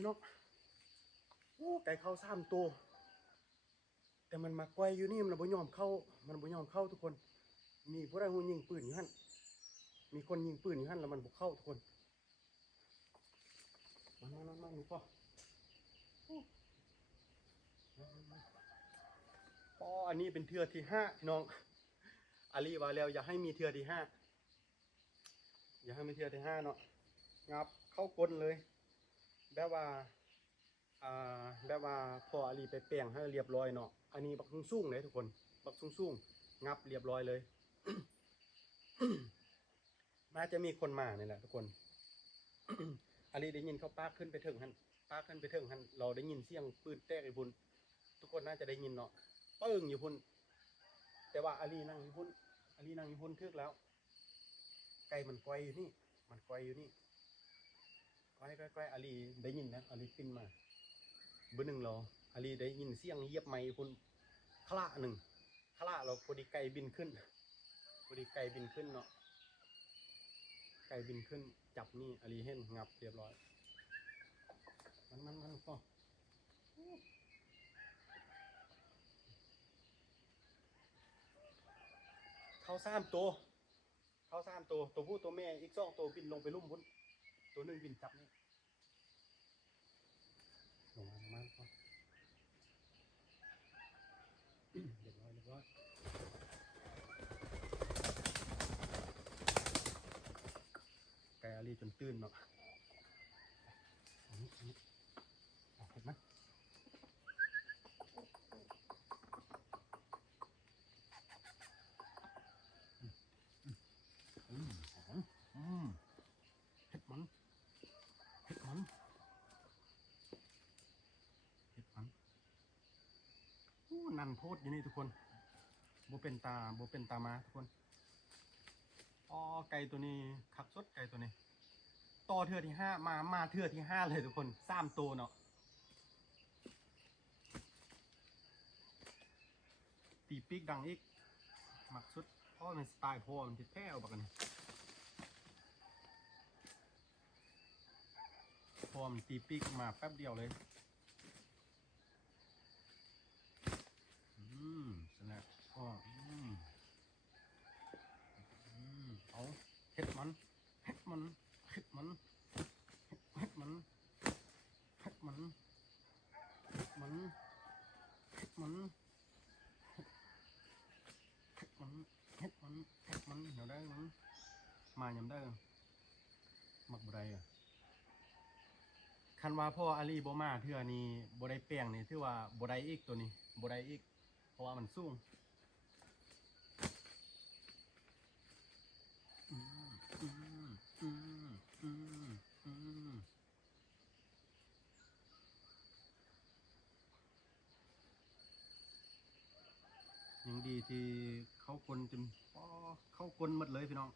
พี่น้องโอ้ไก่เข้า3 ตัวแต่มันมาไกวอยู่นี่มันบ่ยอมเข้าทุกคนมีผู้ใดหูยิงปืนอยู่หั่นมีคนยิงปืนอยู่หั่นแล้วมันบุกเข้าทุกคนมาหนูพ่ออันนี้เป็นเทือที่5พี่น้องอาลีว่าแล้วอย่าให้มีเทือที่5เนาะงับเข้าก้นเลยแบบว่าพออาลีไปแปลงให้เรียบร้อยเนาะอันนี้บักสูงเลยทุกคนบักสูงงับเรียบร้อยเลย น่าจะมีคนมาเนี่ยแหละทุกคน อาลีได้ยินเขาปากขึ้นไปถึงหันเราได้ยินเสียงปืนแตกอยู่พุ่นทุกคนน่าจะได้ยินเนาะปึ้งอยู่พุ่นแต่ว่าอาลีนั่งอยู่พุ่นทึกแล้วไก่มันไกวอยู่นี่ก้อยอาลีได้ยินนะอาลีปิ้นมาเบอร์ 1เราอาลีได้ยินเสียงเหยียบไม้พุ่นคละหนึ่งเราพอดีไก่บินขึ้นเนาะไก่บินขึ้นจับนี่อาลีเห็นงับเรียบร้อยมันพ่อเข้า3 ตัวตัวผู้ตัวแม่อีก2 ตัวบินลงไปลุ่มพุ่นตัว1บินจับนี่ลงมาพ่อเรียบร้อยไก่อาลีจนตื่นเนาะเห็นไหมเห็ดมันนั่นโพดอยู่นี่ทุกคนโบเป็นตามาทุกคนไก่ตัวนี้ขักสดไก่ตัวนี้ต่อเทือที่5มาเทือที่5เลยทุกคน3 ตัวเนาะตีปีกดังอีกหมักสุดพ่อมันสไตล์พ่อมันติดแพ้เอาบักกันพ่อมันตีปีกมาแป๊บเดียวเลยสนับพ่อเอาเห็ดมันเดี๋ยวได้มันมายำได้หมักบไรคันว่าพ่ออาลีโบมาเทื่อนี้โบได้แป้งนี่ถือว่าโบได้อีกตัวนี้โบได้อีกเพราะว่ามันสูงยังดีที่เข้ากลนจนเข้ากลนหมดเลยพี่น้อง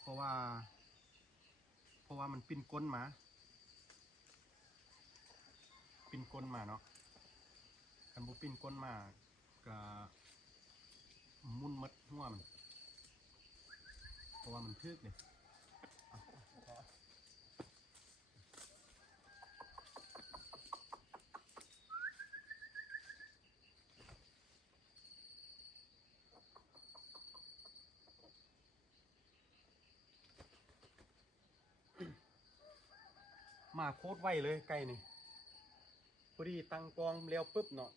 เพราะว่ามันปิ้นก้นมาเนาะคันบุปิ้นก้นมาก็มุนมัดหัวมันเพราะว่ามันทึกเลยมาโคตรไวเลยไก่นี่พอดีตั้งกองเลี้ยวปุ๊บเนาะ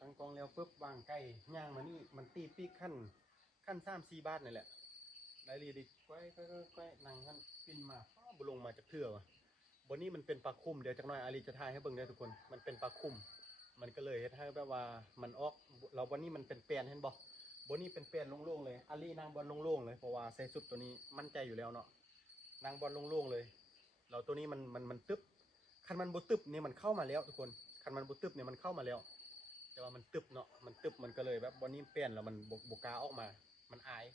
วางไก่ย่างมานี่มันตีปีกขั้น3-4 บาทนี่แหละได้รีดิก้อยนั่งขั้นปิ้นมาบุลงมาจากเทือกบนนี้มันเป็นปลาคุ้มเดี๋ยวจากน้อยอาลีจะทายให้เบิ่งได้ทุกคนมันเป็นปลาคุ้มมันก็เลยให้แบบว่ามันออกเราวันนี้มันเป็นแปลนเห็นบ่บนนี้เป็นแปลนโล่งๆเลยอาลีนั่งบอลโล่งๆเลยเพราะว่าใส่สุดตัวนี้มั่นใจอยู่แล้วเนาะนั่งบอลโล่งๆเลยเราตัวนี้มันตึ๊บคันมันบุตึบเนี่ยมันเข้ามาแล้วทุกคนคันมันบุตึบเนี่ยมันเข้ามาแล้วแต่ว่ามันตึบเนาะมันก็เลยแบบวันนี้เปลี่ยนแล้วมันบกาออกมามันอาย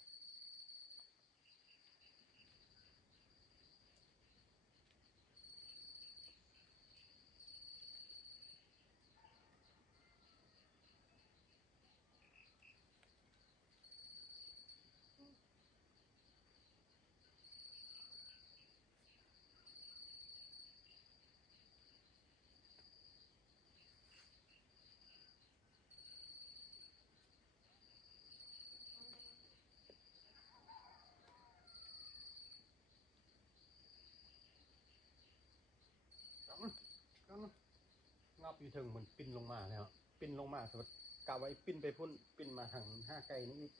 บอยู่เทิงมันปิ้นลงมาแล้วปิ้นลงมาสมมติกะไว้ปิ้นไปพุ่นปิ้นมาทางห้าไก่นี่อีก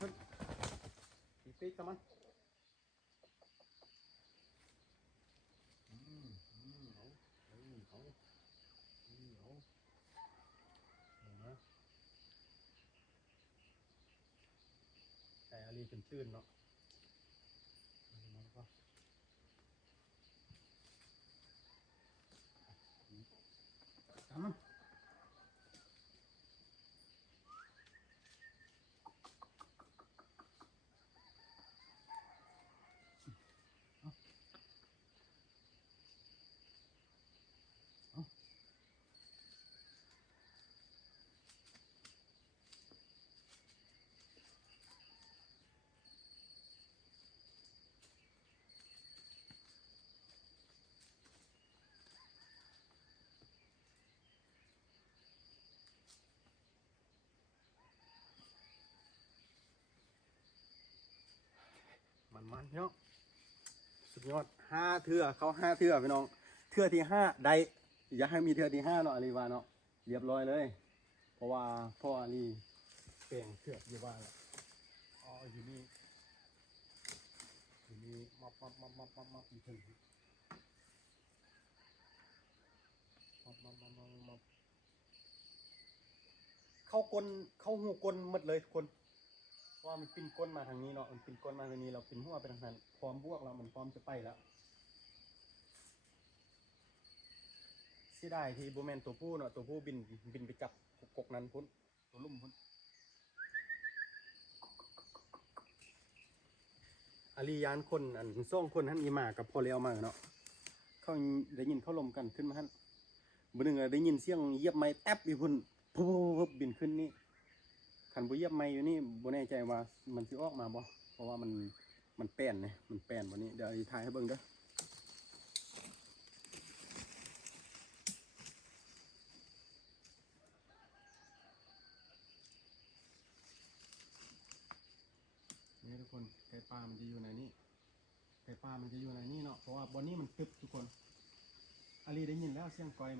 ขึ้นตีปีกกับมันเอาเอานะไก่อาลีจนตื่นเนาะทำมันมันพี่น้องสุดยอด5 เทื่อเขา5 เทื่อพี่น้องเทื่อที่5ได้อยากให้มีเทื่อที่5เนาะอาลีวาเนาะเรียบร้อยเลยเพราะว่าพ่ออาลีแปลงเทื่ออยู่บ้านอ๋ออยู่นี่มับอยู่ถึงมับเข้ากลเข้าหูกลหมดเลยทุกคนเพราะว่ามันปิ้นก้นมาทางนี้เนาะมันปิ้นก้นมาทางนี้เราปิ้นหัวไปทางนั้นพร้อมบวกแล้วมันพร้อมจะไปแล้วเสียดายที่โบแมนตัวผู้เนาะตัวผู้บินไปจับกกนั้นพุ่นตัวลุ่มพุ่นอาลียานคนอันซ่องคนท่านอีมากับพอเลี้ยวมาเนาะเขาได้ยินเขาลมกันขึ้นมาท่านบนหนึ่งได้ยินเสียงเยียบไม้แทบอีพุ่นปุ๊บบินขึ้นนี่ขันบุเยียบไม้อยู่นี่บ่แน่ใจว่ามันสิออกมาบ่เพราะว่ามันแป้นเนี่ยมันแป้นวันนี้เดี๋ยวถ่ายให้เบิ่งเด้อนี่ทุกคนไก่ปลามันจะอยู่ในนี้ไก่ปลามันจะอยู่ในนี้เนาะเพราะว่าบนนี้มันตึบทุกคนอาลีได้ยินแล้วเสียงก้อย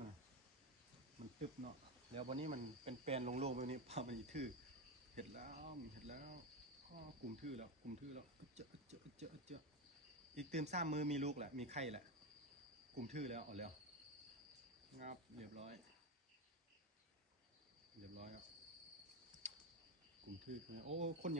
มันตึบเนาะแล้วบนนี้มันเป็นแปลนโล่งๆแบบนี้พอมันทื่อเห็ดแล้วมีเห็ดแล้วกลุ่มทื่อแล้วเจาอีกเติม3 มือมีลูกแหละมีไข่แหละกลุ่มทื่อแล้วเอาแล้วงับเรียบร้อยอ่ะกลุ่มทื่อโอ้คน